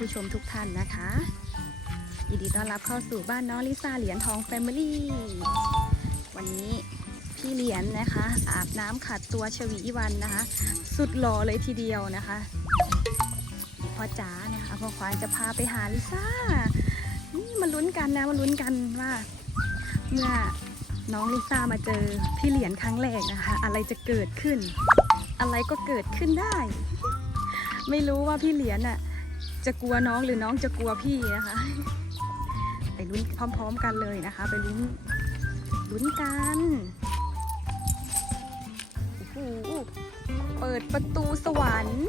ผู้ชมทุกท่านนะคะยินดีต้อนรับเข้าสู่บ้านน้องลิซ่าเหรียญทองแฟมิลี่วันนี้พี่เหรียญนะคะ อาบน้ำขัดตัวชวีวันนะคะ สุดหล่อเลยทีเดียวนะคะพ่อจ๋านะคะพ่อควานจะพาไปหาลิซ่านี่มาลุ้นกันนะมาลุ้นกันว่า เมื่อน้องลิซ่ามาเจอพี่เหรียญครั้งแรกนะคะ อะไรจะเกิดขึ้น อะไรก็เกิดขึ้นได้ ไม่รู้ว่าพี่เหรียญน่ะ จะกลัวน้องหรือน้องจะกลัวพี่นะคะ ไปลุ้นพร้อม ๆ กันเลยนะคะ ไปลุ้นลุ้นกันโอ้โหเปิดประตูสวรรค์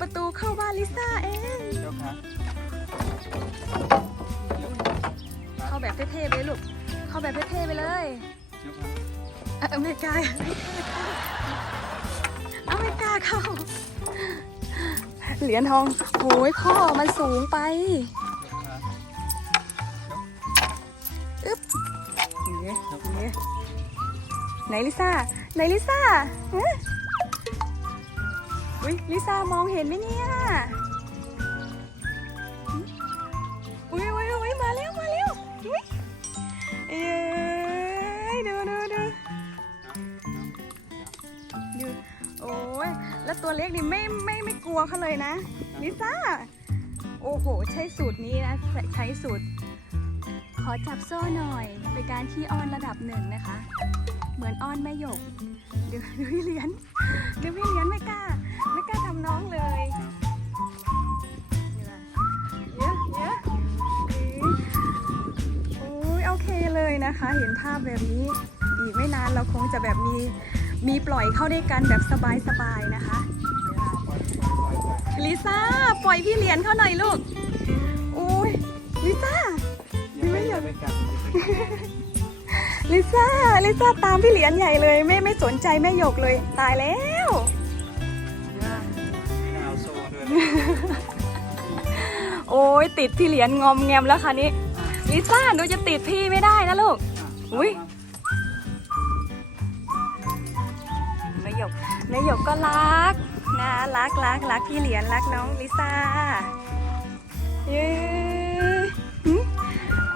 ประตูเข้าบ้านลิซ่าเองเข้าแบบเท่ๆไปเลยลูกเข้าแบบเท่ๆไปเลยเจ้าค่ะเอ่อไม่กาเอาไม่กล้าเข้า เหรียญทองโอ้ยพ่อมันสูงไปอึ๊บนี่นี่ไหนลิซ่า ไหนลิซ่าอุ้ยลิซ่ามองเห็นไหมเนี่ย ตัวเล็กนี่ไม่ไม่ไม่กลัวเขาเลยนะลิซ่าโอ้โห ใช้สูตรนี้นะใช้สูตร ขอจับโซ่หน่อยเป็นการที่อ้อนระดับหนึ่งนะคะ เหมือนอ้อนแม่หยกเดูดูพี่เลี้ยนดูพี่เลี้ยนไม่กล้า ไม่กล้าทำน้องเลยเยอะเยอะโอ้ยโอเคเลยนะคะ เห็นภาพแบบนี้ อีกไม่นานเราคงจะแบบมี มีปล่อยเข้าด้วยกันแบบสบายๆนะคะลิซ่าปล่อยพี่เหรียญเขาหน่อยลูกโอ้ยลิซ่ายังไม่อยากไปกัดลิซ่าลิซ่าตามพี่เหรียญใหญ่เลยไม่ไม่สนใจแม่หยกเลยตายแล้วไม่เอาโซ่ด้วยโอ้ยติดพี่เหรียญงอมแงมแล้วค่ะนี้ลิซ่าหนูจะติดพี่ไม่ได้นะลูกอุ๊ย แม่หยกก็รักนะรักรักรักพี่เหรียญรักน้องลิซ่าเย้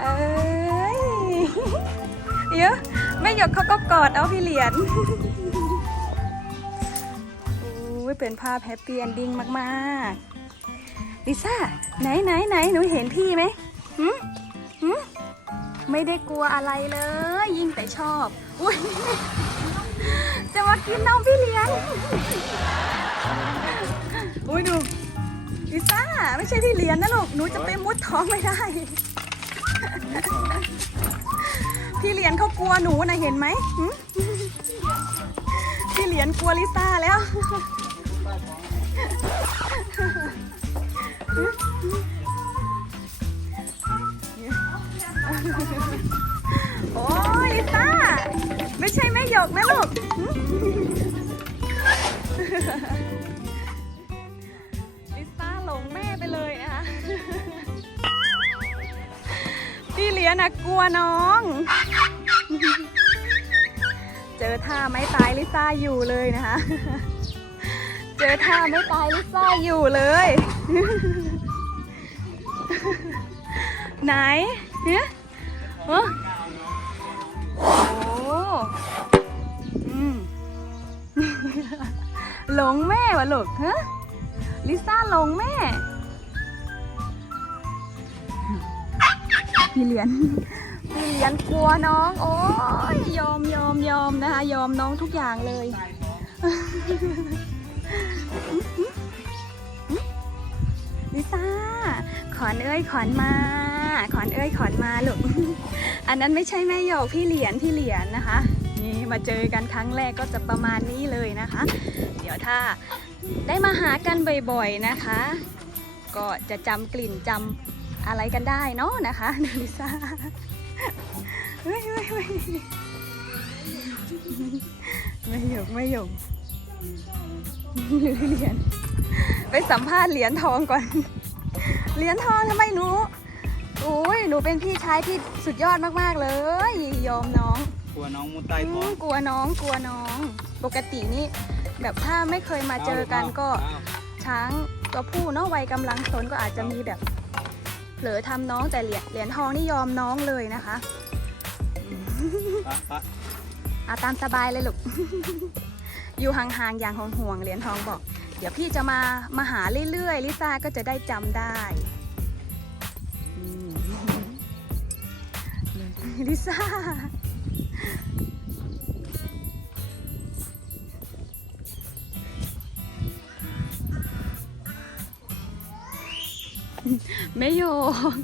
เอ้ยเยอะแม่หยกเขาก็กอดเอาพี่เหรียญโอ้ยเป็นภาพแฮปปี้เอนดิ้งมากๆลิซ่าไหนไหนไหนหนูเห็นพี่ไหมหืมหืมไม่ได้กลัวอะไรเลย ยิ่งแต่ชอบอุ้ย มากินน้องพี่เลี้ยงอุ้ยดูลิซ่าไม่ใช่พี่เลี้ยงนะลูกหนูจะไปมุดท้องไม่ได้ พี่เลี้ยงเขากลัวหนูนะเห็นไหมพี่เลี้ยงกลัวลิซ่าแล้ว ไม่ใช่แม่หยกนะลูกลิซ่าหลงแม่ไปเลยนะคะพี่เลี้ยนะกลัวน้อง เจอท่าไม่ตายลิซ่าอยู่เลยนะคะ เจอท่าไม่ตายลิซ่าอยู่เลย ไหนเนี่ยโอ้ หลงแม่วะลูกฮะลิซ่าหลงแม่ พี่เหรียญพี่เหรียญกลัวน้อง โอ้ยยอมยอมยอมนะคะยอมน้องทุกอย่างเลย ลิซ่า ขอนเอ้ยขอนมา ขอนเอ้ยขอนมาลูก อันนั้นไม่ใช่แม่หยกพี่เหรียญพี่เหรียญนะคะ นี่มาเจอกันครั้งแรกก็จะประมาณนี้เลยนะคะ เดี๋ยวถ้าได้มาหากันบ่อยๆนะคะ ก็จะจำกลิ่นจำอะไรกันได้เนาะนะคะลิซ่าเฮ้ยเฮ้ยเฮ้ยไม่หยกไม่หยกหรือเหรียญไปสัมภาษณ์เหรียญทองก่อน เหรียญทองทำไมหนูโอ้ยหนูเป็นพี่ชายที่สุดยอดมาก ๆ เลย ยอมน้อง ลัวน้องมุดใต้อืท้อมงกลัวน้องกลัวน้อง ปกตินี่แบบถ้าไม่เคยมาเจอกันก็ อ้าวช้างตัวตัวผู้เนาะวัยกำลังสนก็อาจจะมีแบบเผลอทำน้องแต่เหรียญเหรียญทองนี่ยอมน้องเลยนะคะปะปะเอาตามสบายเลยลูก อยู่ห่างๆอย่างห่วงๆเหรียญทองบอก เดี๋ยวพี่จะมามาหาเรื่อยๆลิซ่าก็จะได้จำได้อืมลิซ่า แม่โยก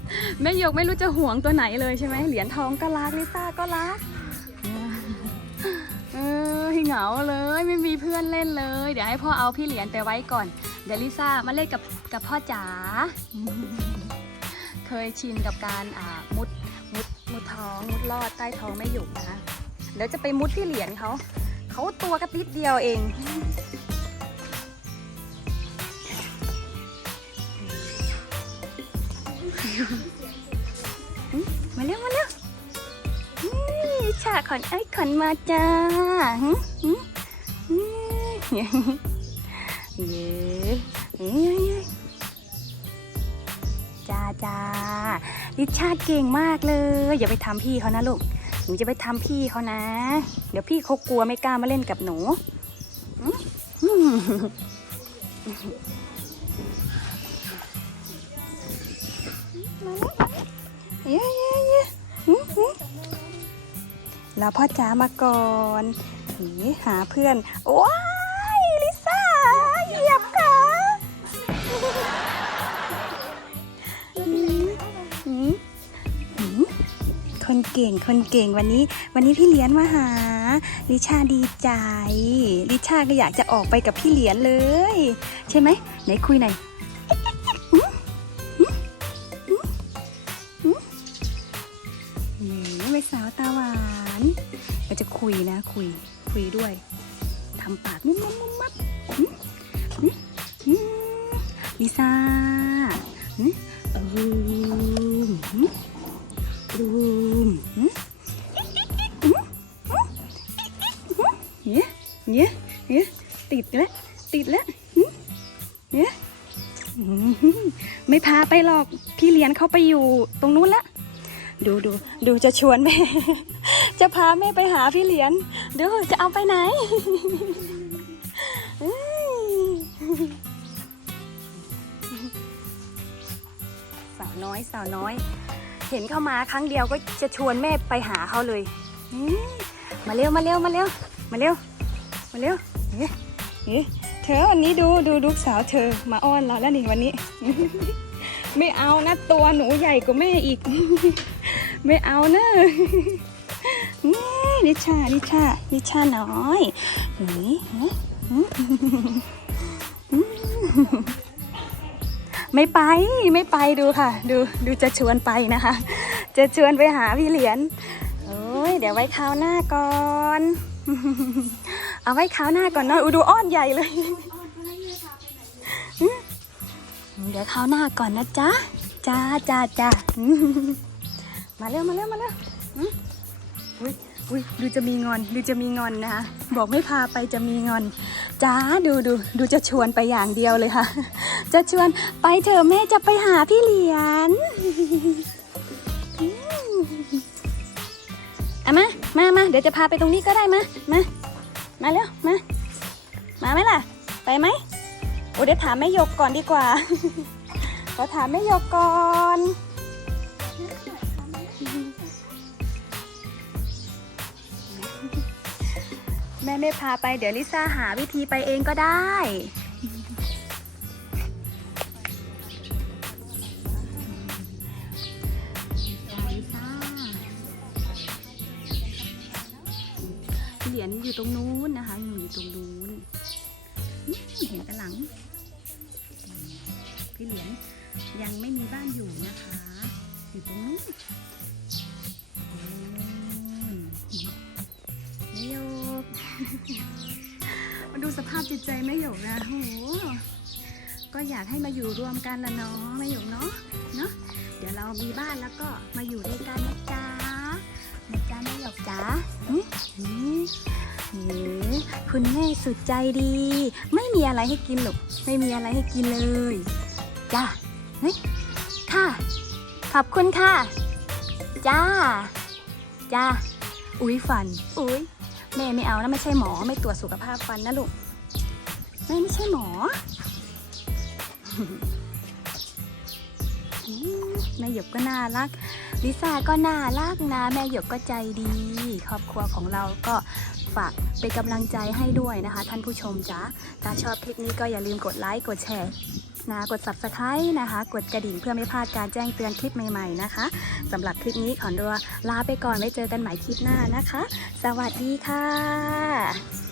แม่โยกไม่รู้จะห่วงตัวไหนเลยใช่ไหมเหรียญทองก็รักลิซ่าก็รักเออเหงาเลยไม่มีเพื่อนเล่นเลย เดี๋ยวให้พ่อเอาพี่เหรียญไปไว้ก่อน เดี๋ยวลิซ่ามาเล่นกับกับพ่อจ๋าเคยชินกับการอ่ามุดมุดมุดท้องมุดลอดใต้ท้องไม่หยุกนะคะเดี๋ยวจะไปมุดที่เหรียญเขาเขาตัวกระติดเดียวเอง มาเร็วมาเร็วฉากขอนไอ้ขอนมาจ้าเย้เย้เย้จ้าจ้าลิชาเก่งมากเลย อย่าไปทำพี่เขานะลูก หนูจะไปทำพี่เขานะ เดี๋ยวพี่เขากลัวไม่กล้ามาเล่นกับหนู เย้เย้เย้แล้วพ่อจ๋ามาก่อนหีหาเพื่อน ว้ายลิซ่า เหยียบขาคนเก่ง คนเก่งวันนี้ วันนี้พี่เหรียญมาหา ลิชาดีใจ ลิชาก็อยากจะออกไปกับพี่เหรียญเลย ใช่ไหมไหนคุยหน่อย เราจะคุยนะ คุย คุยด้วยทำปากมุ้มมุ้มมุ้มมับลิซ่าหึรูมหึรูมหึหึหึเนี่ยเนี่ยเนี่ยติดแล้ว ติดแล้วเนี่ยไม่พาไปหรอก พี่เลี้ยนเขาไปอยู่ตรงนู้นละ ดูดูดูจะชวนแม่ จะพาแม่ไปหาพี่เหรียญดี๋ยวจะเอาไปไหนสาวน้อยสาวน้อย เห็นเข้ามาครั้งเดียวก็จะชวนแม่ไปหาเขาเลยมาเร็วมาเร็วมาเร็วมาเร็วมาเร็วเอ๊ะเอ๊ะเธอวันนี้ดูดูลูกสาวเธอมาอ้อนเราแล้วนี่วันนี้ ไม่เอานะตัวหนูใหญ่กว่าแม่อีก ไม่เอานะนี่นิชานิชานิชาน้อยเฮ้ยฮะหืมหืมไม่ไปไม่ไปดูค่ะ ดูดูจะชวนไปนะคะ จะชวนไปหาพี่เหรียญโอ้ยเดี๋ยวไว้คราวหน้าก่อน เอาไว้คราวหน้าก่อนเนาะอุดูอ้อนใหญ่เลย เดี๋ยวคราวหน้าก่อนนะจ๊ะจ้าจ้าจ้ามาเร็วมาเร็วมาเร็วอุ้ยอุ้ยดูจะมีงอนดูจะมีงอนนะคะบอกไม่พาไปจะมีงอนจ้าดูดูดูจะชวนไปอย่างเดียวเลยค่ะ จะชวนไปเถอะแม่จะไปหาพี่เหรียญอืมเอามามามาเดี๋ยวจะพาไปตรงนี้ก็ได้มามามาเร็วมามาไหมล่ะ ไปไหม โอ้เดี๋ยวถามแม่ยกก่อนดีกว่า ขอถามแม่ยกก่อน แม่ไม่พาไปเดี๋ยวลิซ่าหาวิธีไปเองก็ได้เหรียญอยู่ตรงนู้นนะคะอยู่ตรงนู้น เห็นแต่หลัง พี่เหรียญยังไม่มีบ้านอยู่นะคะ อยู่ตรงนู้นแม่หยกมาดูสภาพจิตใจแม่หยกนะโหก็อยากให้มาอยู่รวมกันละเนาะแม่หยกเนาะเนาะเดี๋ยวเรามีบ้านแล้วก็มาอยู่ด้วยกันนะจ๊ะนะจ๊ะแม่หยกจ๋าหืมหืมหืม คุณแม่สุดใจดี ไม่มีอะไรให้กินหรอกไม่มีอะไรให้กินเลยจ้าเฮ้ยค่ะ ขอบคุณค่ะ จ้า จ้า อุ้ยฟัน อุ้ยแม่ไม่เอานะไม่ใช่หมอไม่ตรวจสุขภาพฟันนะลูกแม่ไม่ใช่หมอแม่หยกก็น่ารัก ลิซ่าก็น่ารักนะ แม่หยกก็ใจดี ครอบครัวของเราก็ ฝากเป็นกำลังใจให้ด้วยนะคะ ท่านผู้ชมจ้าถ้าชอบคลิปนี้ก็อย่าลืมกดไลค์กดแชร์นะกด subscribe นะคะ กดกระดิ่งเพื่อไม่พลาดการแจ้งเตือนคลิปใหม่ๆนะคะสำหรับคลิปนี้ขอตัวลาไปก่อนไว้เจอกันใหม่คลิปหน้านะคะ สวัสดีค่ะ